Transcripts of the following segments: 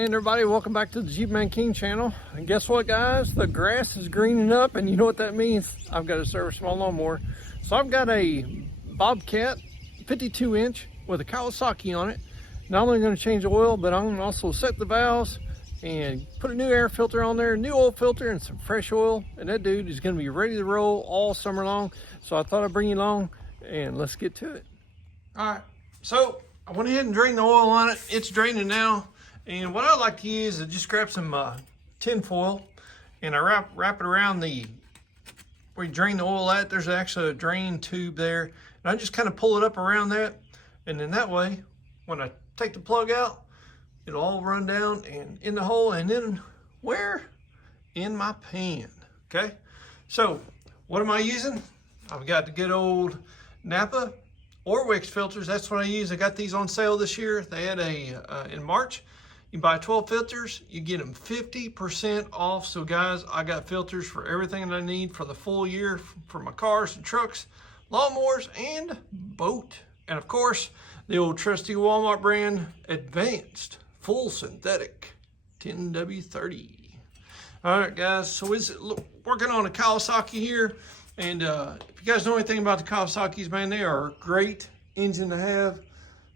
And everybody, welcome back to the Jeep Man King channel. And guess what, guys? The grass is greening up, and you know what that means? I've got to service my lawnmower. So I've got a Bobcat 52-inch with a Kawasaki on it. Not only going to change the oil, but I'm going to also set the valves and put a new air filter on there, new oil filter, and some fresh oil. And that dude is going to be ready to roll all summer long. So I thought I'd bring you along, and let's get to it. All right, so I went ahead and drained the oil on it. It's draining now. And what I like to use is just grab some tin foil, and I wrap it around where you drain the oil at. There's actually a drain tube there, and I just kind of pull it up around that, and then that way, when I take the plug out, it'll all run down and in the hole, and then where? In my pan. Okay, so what am I using? I've got the good old Napa or Wix filters. That's what I use. I got these on sale this year. They had in March. You buy 12 filters, you get them 50% off. So guys, I got filters for everything that I need for the full year for my cars and trucks, lawnmowers, and boat. And of course, the old trusty Walmart brand, Advanced Full Synthetic 10W30. All right, guys, so it's working on a Kawasaki here. And if you guys know anything about the Kawasaki's, man, they are a great engine to have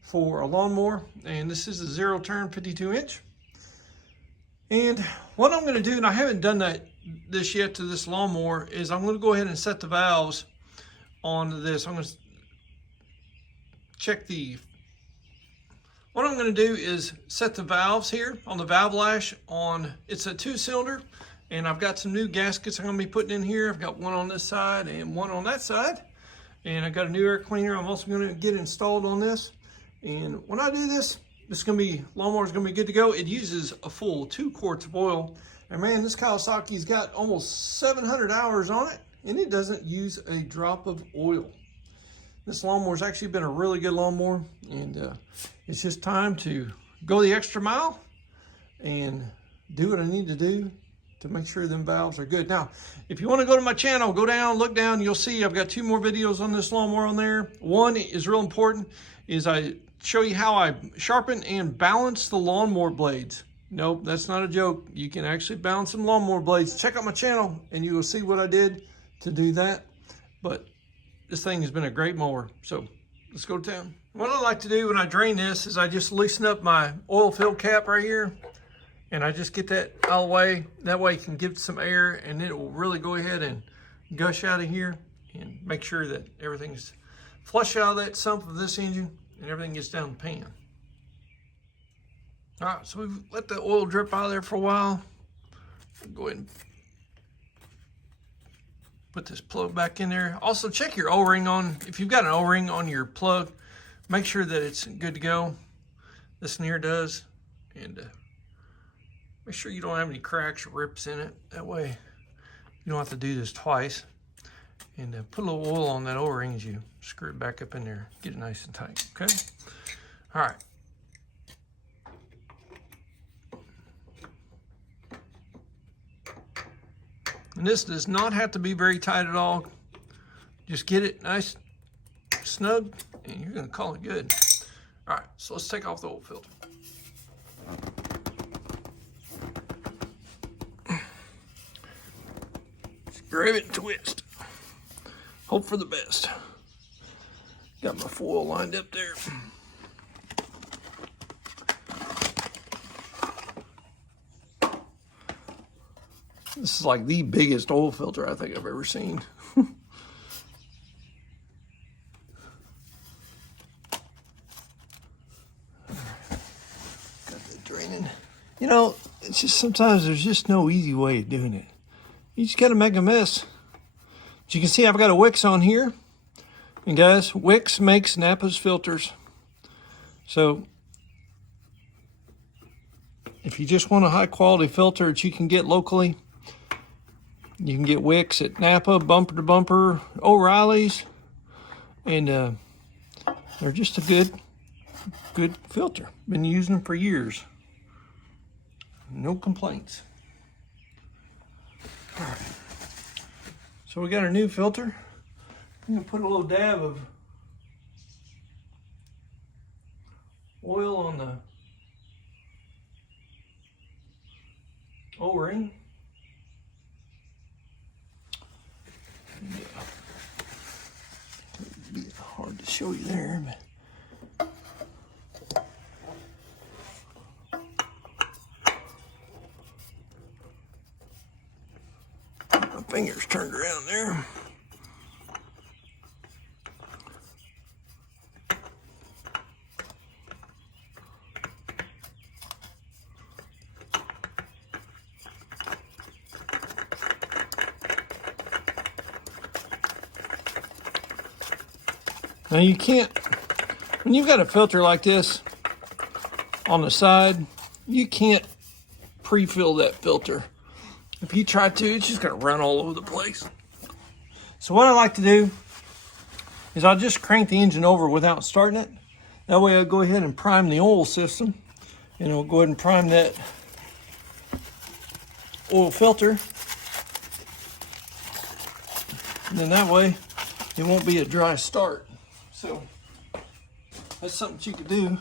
for a lawnmower. And this is a zero turn 52-inch. And what I'm going to do, and I haven't done this yet to this lawnmower, is I'm going to go ahead and set the valves on this. I'm going to check what I'm going to do is set the valves here on the valve lash on, it's a 2-cylinder, and I've got some new gaskets I'm going to be putting in here. I've got one on this side and one on that side, and I've got a new air cleaner I'm also going to get installed on this. And when I do this, lawnmower's gonna be good to go. It uses a full 2 quarts of oil. And man, this Kawasaki's got almost 700 hours on it, and it doesn't use a drop of oil. This lawnmower's actually been a really good lawnmower, and it's just time to go the extra mile and do what I need to do to make sure them valves are good. Now, if you want to go to my channel, go down, look down, you'll see I've got 2 more videos on this lawnmower on there. One is real important, is I show you how I sharpen and balance the lawnmower blades. Nope, that's not a joke. You can actually balance some lawnmower blades. Check out my channel and you will see what I did to do that. But this thing has been a great mower, so let's go to town. What I like to do when I drain this is I just loosen up my oil fill cap right here, and I just get that out of the way. That way you can give it some air, and it will really go ahead and gush out of here and make sure that everything's flush out of that sump of this engine and everything gets down the pan. All right, so we've let the oil drip out of there for a while. Go ahead and put this plug back in there. Also, check your O-ring on. If you've got an O-ring on your plug, make sure that it's good to go. This one here does. And make sure you don't have any cracks or rips in it. That way you don't have to do this twice. And put a little oil on that O-ring as you screw it back up in there. Get it nice and tight, okay? All right. And this does not have to be very tight at all. Just get it nice, snug, and you're gonna call it good. All right, so let's take off the oil filter. Just grab it and twist. Hope for the best. Got my foil lined up there. This is like the biggest oil filter I think I've ever seen. Got that draining. You know, it's just sometimes there's just no easy way of doing it. You just gotta make a mess. As you can see, I've got a Wix on here. And guys, Wix makes Napa's filters. So if you just want a high quality filter that you can get locally, you can get Wix at Napa, Bumper to Bumper, O'Reilly's. And they're just a good filter. Been using them for years. No complaints. All right. So we got our new filter. I'm gonna put a little dab of oil on the O-ring. It'd be hard to show you there, but my fingers turned around there. Now you can't, when you've got a filter like this on the side, you can't pre-fill that filter. If you try to, it's just gonna run all over the place. So what I like to do is I'll just crank the engine over without starting it. That way I'll go ahead and prime the oil system, and I'll go ahead and prime that oil filter. And then that way it won't be a dry start. So that's something you could do.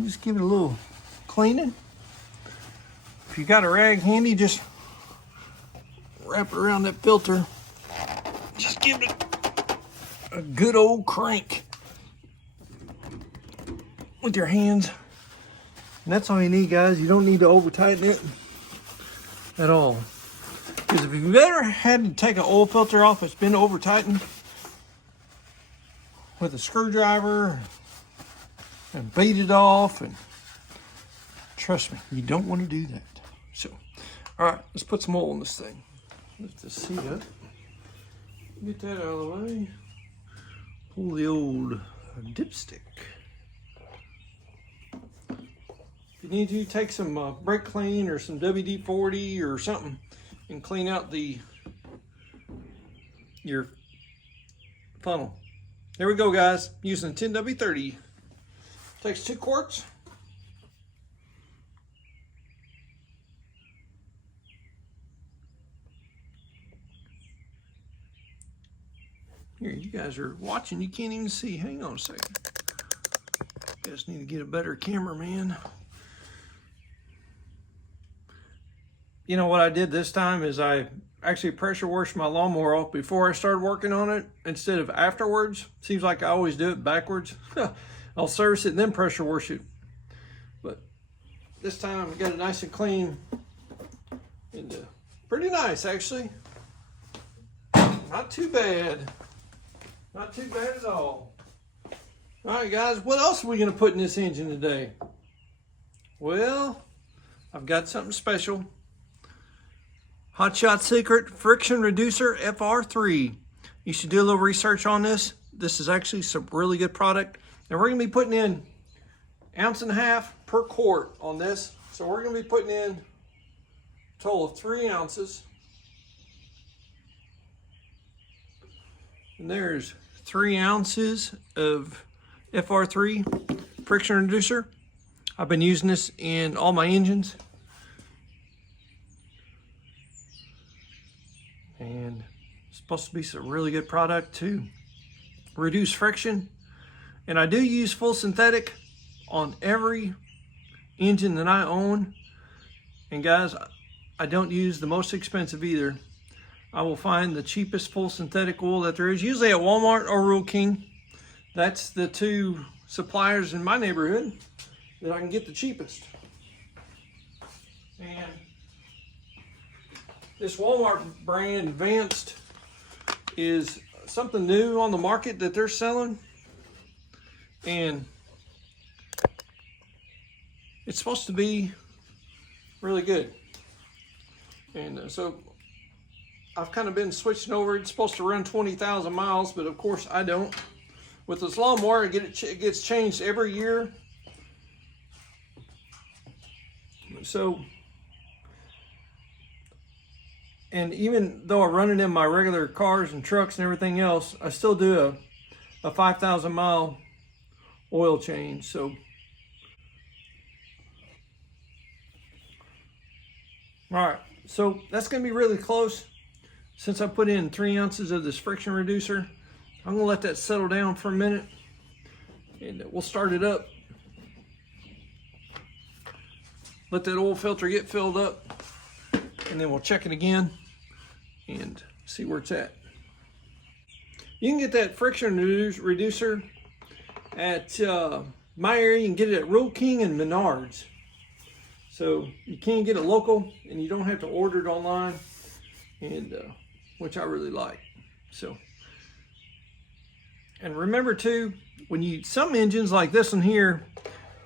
Just give it a little cleaning. If you got a rag handy, just wrap it around that filter. Just give it a good old crank with your hands. And that's all you need, guys. You don't need to over tighten it at all. Because if you've ever had to take an oil filter off that's been over tightened with a screwdriver and beat it off, and trust me, you don't want to do that. So, all right, let's put some oil in this thing. Lift the seat up. Get that out of the way. Pull the old dipstick. If you need to, take some brake clean or some WD-40 or something and clean out your funnel. There we go, guys. Using a 10W30. Takes 2 quarts. Here, you guys are watching. You can't even see. Hang on a second. You guys need to get a better cameraman. You know what I did this time is I actually pressure washed my lawnmower off before I started working on it instead of afterwards. Seems like I always do it backwards. I'll service it and then pressure wash it. But this time I got it nice and clean. And pretty nice, actually. Not too bad. Not too bad at all. All right, guys, what else are we going to put in this engine today? Well, I've got something special. Hotshot Secret Friction Reducer FR3. You should do a little research on this. This is actually some really good product. And we're going to be putting in 1.5 ounces per quart on this. So we're going to be putting in a total of 3 ounces. And there's 3 ounces of FR3 Friction Reducer. I've been using this in all my engines. And it's supposed to be some really good product to reduce friction. And I do use full synthetic on every engine that I own. And guys, I don't use the most expensive either. I will find the cheapest full synthetic oil that there is, usually at Walmart or Rural King. That's the 2 suppliers in my neighborhood that I can get the cheapest. And this Walmart brand, Advanced, is something new on the market that they're selling. And it's supposed to be really good. And so I've kind of been switching over. It's supposed to run 20,000 miles, but of course I don't. With this lawnmower, it gets changed every year. So, and even though I run it in my regular cars and trucks and everything else, I still do a 5,000 mile oil change. So, all right, so that's going to be really close. Since I put in 3 ounces of this friction reducer, I'm going to let that settle down for a minute. And we'll start it up. Let that oil filter get filled up, and then we'll check it again and see where it's at. You can get that friction reducer at my area. You can get it at Rural King and Menards. So you can get it local, and you don't have to order it online, and which I really like. So, and remember too, when some engines like this one here,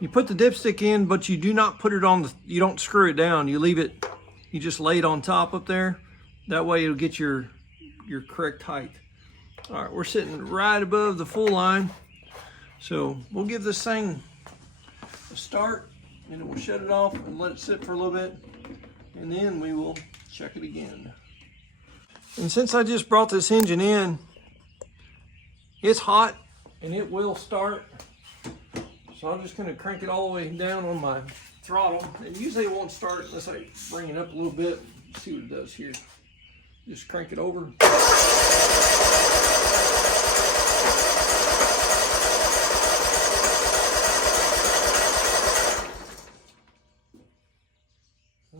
you put the dipstick in, but you do not put it on you don't screw it down. You leave it, you just lay it on top up there. That way it'll get your correct height. All right, we're sitting right above the full line. So we'll give this thing a start, and then we'll shut it off and let it sit for a little bit, and then we will check it again. And since I just brought this engine in, it's hot and it will start. So I'm just gonna crank it all the way down on my throttle. And usually it won't start unless I bring it up a little bit. Let's see what it does here. Just crank it over.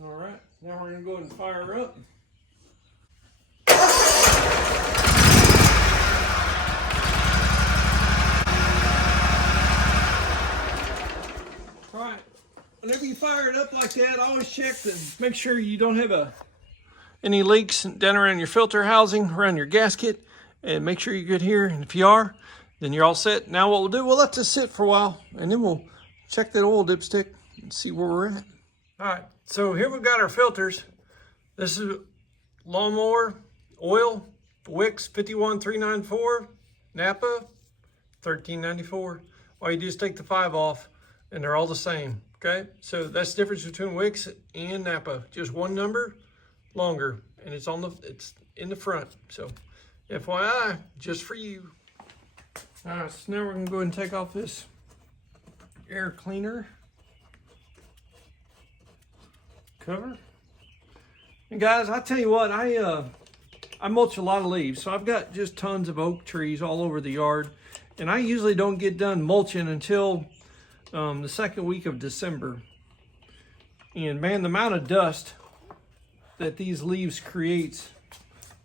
All right, now we're gonna go ahead and fire her up. Whenever you fire it up like that, always check to make sure you don't have any leaks down around your filter housing, around your gasket, and make sure you're good here. And if you are, then you're all set. Now what we'll do, we'll let this sit for a while, and then we'll check that oil dipstick and see where we're at. All right, so here we've got our filters. This is Lawnmower oil, Wix 51394, Napa 1394. All you do is take the 5 off, and they're all the same. Okay, so that's the difference between Wix and Napa. Just one number longer, and it's in the front. So FYI, just for you. All right, so now we're gonna go ahead and take off this air cleaner cover. And guys, I tell you what, I mulch a lot of leaves, so I've got just tons of oak trees all over the yard, and I usually don't get done mulching until the second week of December. And man, the amount of dust that these leaves creates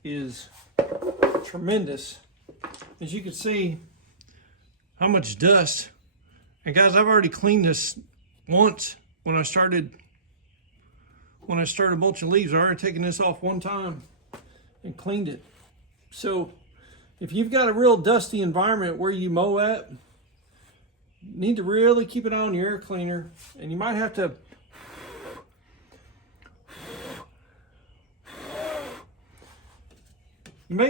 is tremendous. As you can see, how much dust. And guys, I've already cleaned this once when I started mulching leaves. I already taken this off one time and cleaned it. So if you've got a real dusty environment where you mow at, you need to really keep an eye on your air cleaner, and you might have to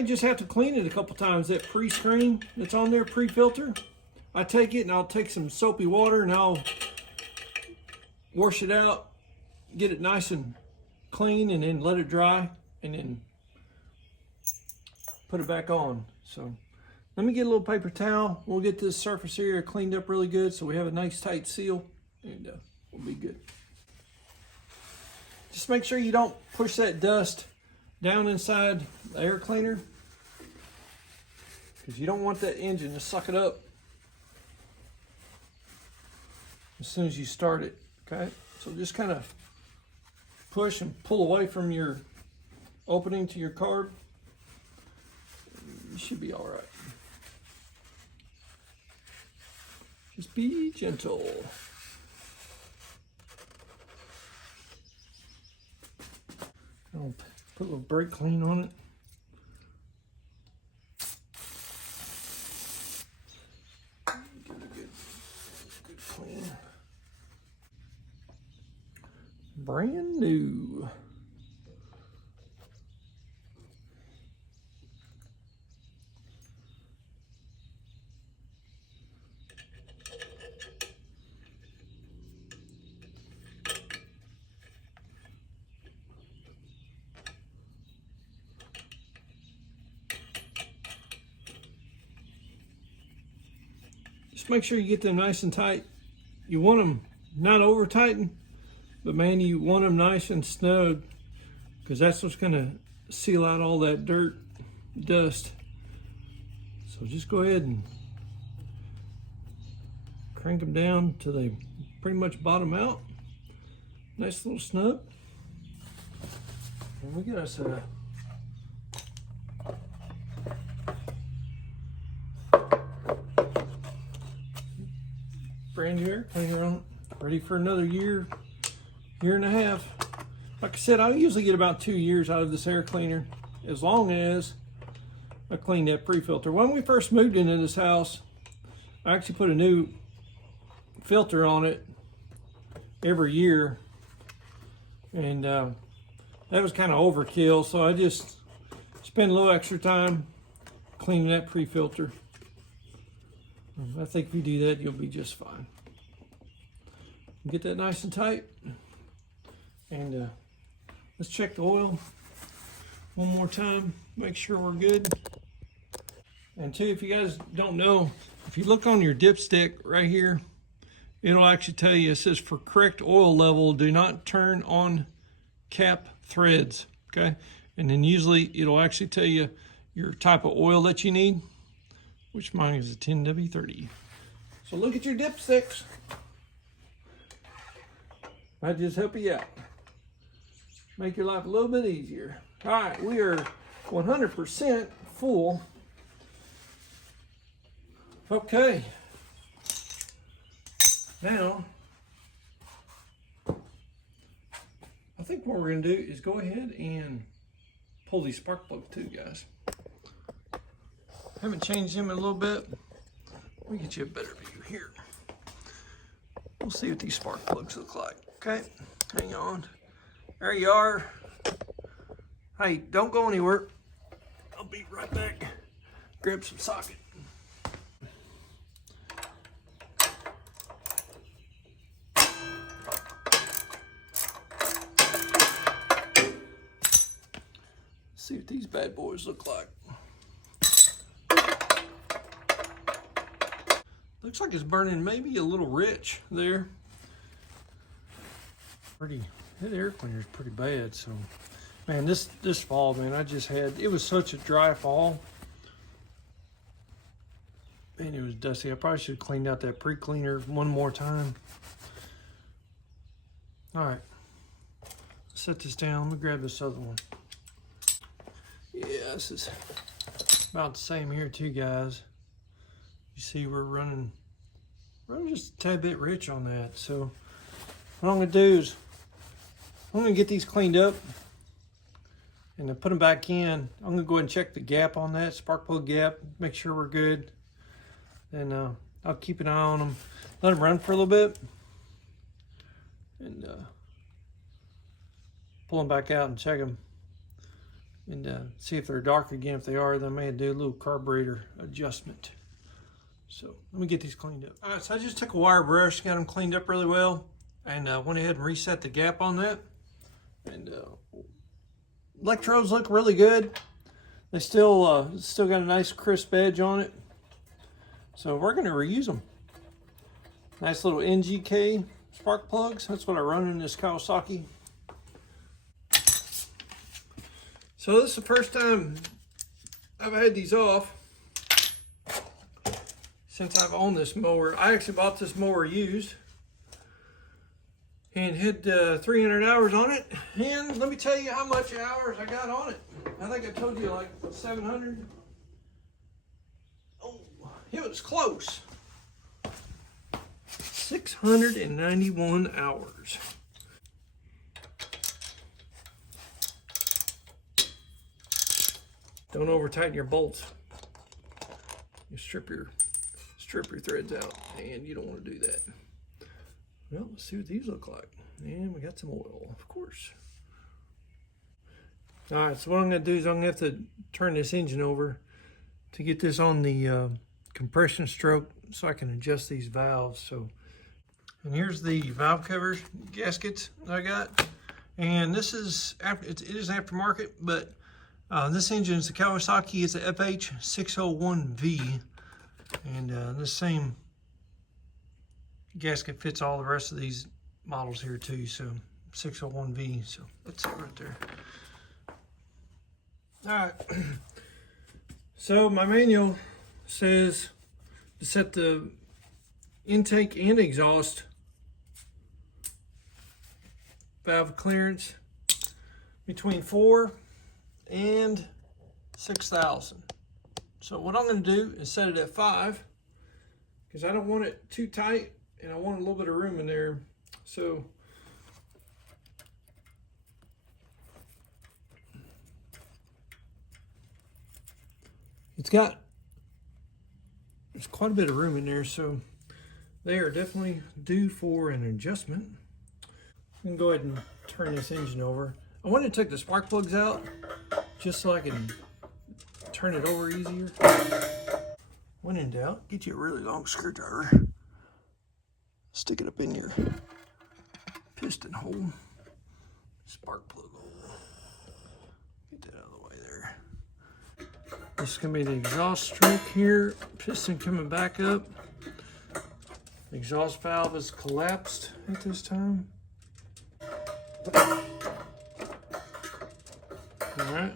just have to clean it a couple times. That pre-screen that's on there, pre-filter, I take it and I'll take some soapy water and I'll wash it out, get it nice and clean, and then let it dry, and then put it back on. So let me get a little paper towel. We'll get this surface area cleaned up really good so we have a nice tight seal, and we'll be good. Just make sure you don't push that dust down inside the air cleaner, because you don't want that engine to suck it up as soon as you start it, okay? So just kind of push and pull away from your opening to your carb. You should be all right. Just be gentle. I'll put a little brake clean on it. Give it a good clean. Brand new. Just make sure you get them nice and tight. You want them not over tightened, but man, you want them nice and snug, because that's what's gonna seal out all that dirt, dust. So just go ahead and crank them down till they pretty much bottom out. Nice little snug. And we got us a brand new air cleaner on it, ready for another year, year and a half. Like I said, I usually get about 2 years out of this air cleaner, as long as I clean that pre-filter. When we first moved into this house, I actually put a new filter on it every year, and that was kind of overkill, so I just spent a little extra time cleaning that pre-filter. I think if you do that, you'll be just fine. Get that nice and tight, and let's check the oil one more time, make sure we're good. And two, if you guys don't know, if you look on your dipstick right here, it'll actually tell you, it says for correct oil level, do not turn on cap threads, okay? And then usually it'll actually tell you your type of oil that you need, which mine is a 10W30. So look at your dipsticks. Might just help you out. Make your life a little bit easier. All right, we are 100% full. Okay. Now, I think what we're gonna do is go ahead and pull these spark plugs too, guys. Haven't changed them in a little bit. Let me get you a better view here. We'll see what these spark plugs look like. Okay, hang on. There you are. Hey, don't go anywhere. I'll be right back. Grab some socket. See what these bad boys look like. Looks like it's burning maybe a little rich there. That air cleaner is pretty bad. So, man, this fall, man, it was such a dry fall. Man, it was dusty. I probably should have cleaned out that pre-cleaner one more time. All right, set this down. Let me grab this other one. Yeah, this is about the same here too, guys. You see we're running just a tad bit rich on that. So what I'm gonna do is I'm gonna get these cleaned up and then put them back in. I'm gonna go ahead and check the gap on that, spark plug gap, make sure we're good. And I'll keep an eye on them, let them run for a little bit, and pull them back out and check them. And see if they're dark again. If they are, then I may do a little carburetor adjustment. So let me get these cleaned up. All right, so I just took a wire brush, got them cleaned up really well, and went ahead and reset the gap on that. And electrodes look really good. They still got a nice crisp edge on it. So we're gonna reuse them. Nice little NGK spark plugs. That's what I run in this Kawasaki. So this is the first time I've had these off since I've owned this mower. I actually bought this mower used and had 300 hours on it. And let me tell you how much hours I got on it. I think I told you like 700. Oh, it was close. 691 hours. Don't over tighten your bolts. You strip your threads out, and you don't want to do that. Well, let's see what these look like. And we got some oil, of course. All right, so what I'm going to do is I'm going to have to turn this engine over to get this on the compression stroke so I can adjust these valves. So, and here's the valve covers, gaskets I got. And this is, it is aftermarket, but this engine is a Kawasaki. It's a FH601V, and this same gasket fits all the rest of these models here too. So 601V. So that's it right there. All right. So my manual says to set the intake and exhaust valve clearance between 4 and 6,000. So what I'm going to do is set it at 5 because I don't want it too tight and I want a little bit of room in there. So there's quite a bit of room in there, so they are definitely due for an adjustment. I'm gonna go ahead and turn this engine over. I want to take the spark plugs out just so I can turn it over easier. When in doubt, get you a really long screwdriver. Stick it up in your piston hole. Spark plug hole. Get that out of the way there. This is going to be the exhaust stroke here. Piston coming back up. The exhaust valve is collapsed at this time. Alright.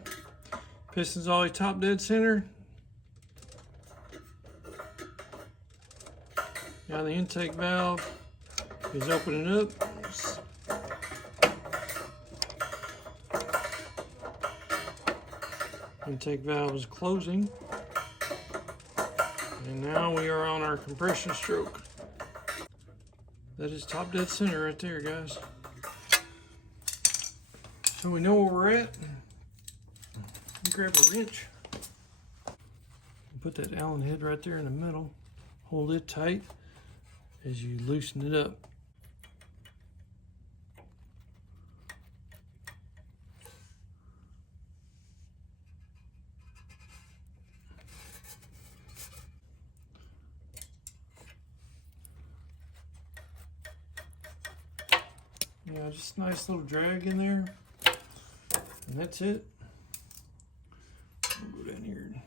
Piston's always top dead center. Now the intake valve is opening up. Intake valve is closing. And now we are on our compression stroke. That is top dead center right there, guys. So we know where we're at. Grab a wrench. Put that Allen head right there in the middle. Hold it tight as you loosen it up. Yeah, just a nice little drag in there. And that's it. We'll go down here and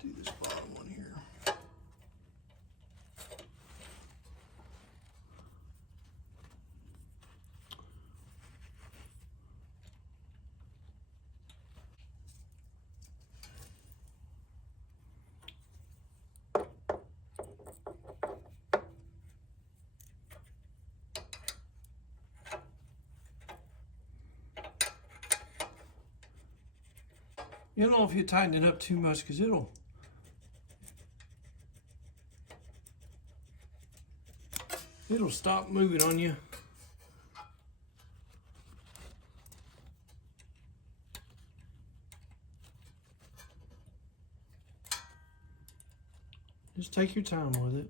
do this bottom one here. You don't know if you tighten it up too much because it'll stop moving on you. Just take your time with it.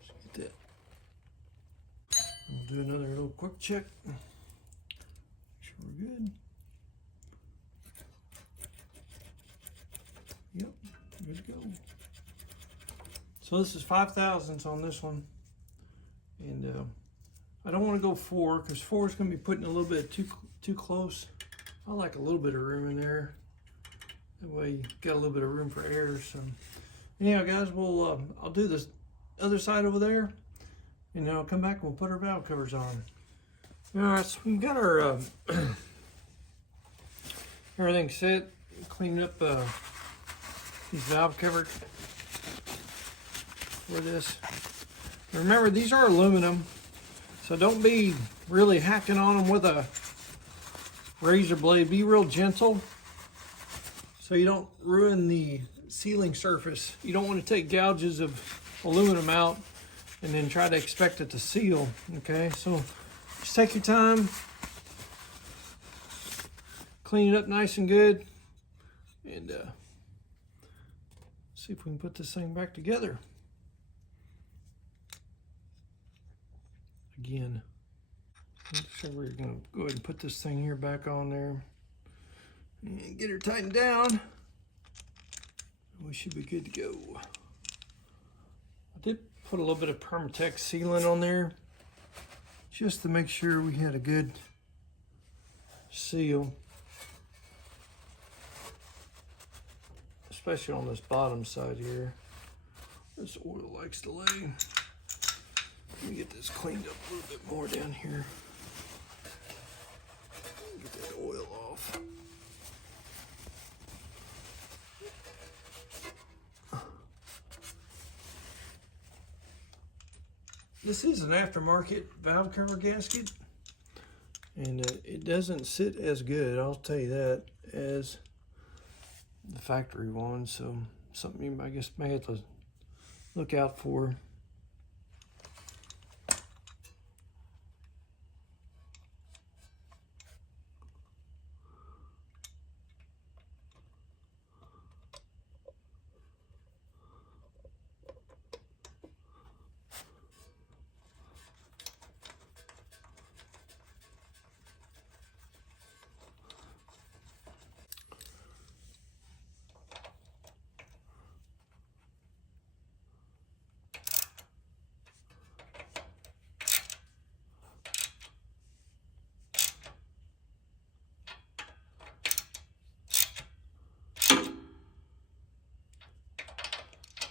Just get that. We'll do another little quick check. Make sure we're good. Yep, good to go. So this is 5/1000ths on this one. And I don't want to go 4 because 4 is going to be putting a little bit too close. I like a little bit of room in there. That way you got a little bit of room for air. So anyhow, guys, we'll I'll do this other side over there, and then I'll come back and we'll put our valve covers on. All right, so we've got our everything set, cleaned up these valve covers for this. Remember, these are aluminum, so don't be really hacking on them with a razor blade. Be real gentle so you don't ruin the sealing surface. You don't want to take gouges of aluminum out and then try to expect it to seal. Okay, so just take your time, clean it up nice and good, and see if we can put this thing back together again. So we're going to go ahead and put this thing here back on there and get her tightened down. We should be good to go. I did put a little bit of Permatex sealant on there just to make sure we had a good seal, especially on this bottom side here. This oil likes to lay. Let me get this cleaned up a little bit more down here. Get that oil off. This is an aftermarket valve cover gasket, and it doesn't sit as good, I'll tell you that, as the factory one. So something you, I guess, may have to look out for.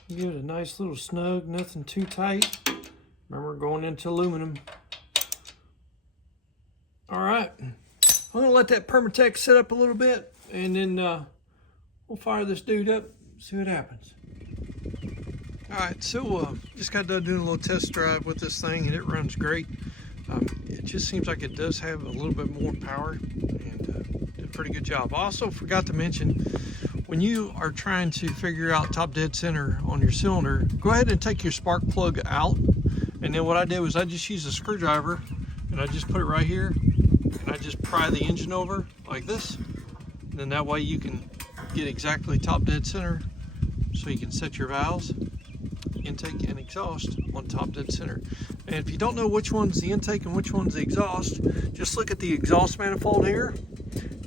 Give it a nice little snug, nothing too tight. Remember, going into aluminum. All right, I'm gonna let that Permatex set up a little bit, and then we'll fire this dude up, see what happens. All right, so just got done doing a little test drive with this thing, and it runs great. It just seems like it does have a little bit more power, and did a pretty good job. I also forgot to mention, when you are trying to figure out top dead center on your cylinder, go ahead and take your spark plug out. And then what I did was I just used a screwdriver, and I just put it right here, and I just pry the engine over like this. And then that way you can get exactly top dead center, so you can set your valves, intake and exhaust, on top dead center. And if you don't know which one's the intake and which one's the exhaust, just look at the exhaust manifold here.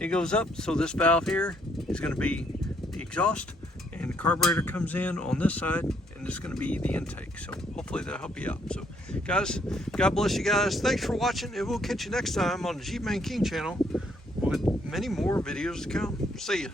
It goes up, so this valve here is going to be the exhaust, and the carburetor comes in on this side, and this is going to be the intake. So hopefully that'll help you out. So guys, God bless you guys. Thanks for watching, and we'll catch you next time on the Jeep Man King channel with many more videos to come. See ya.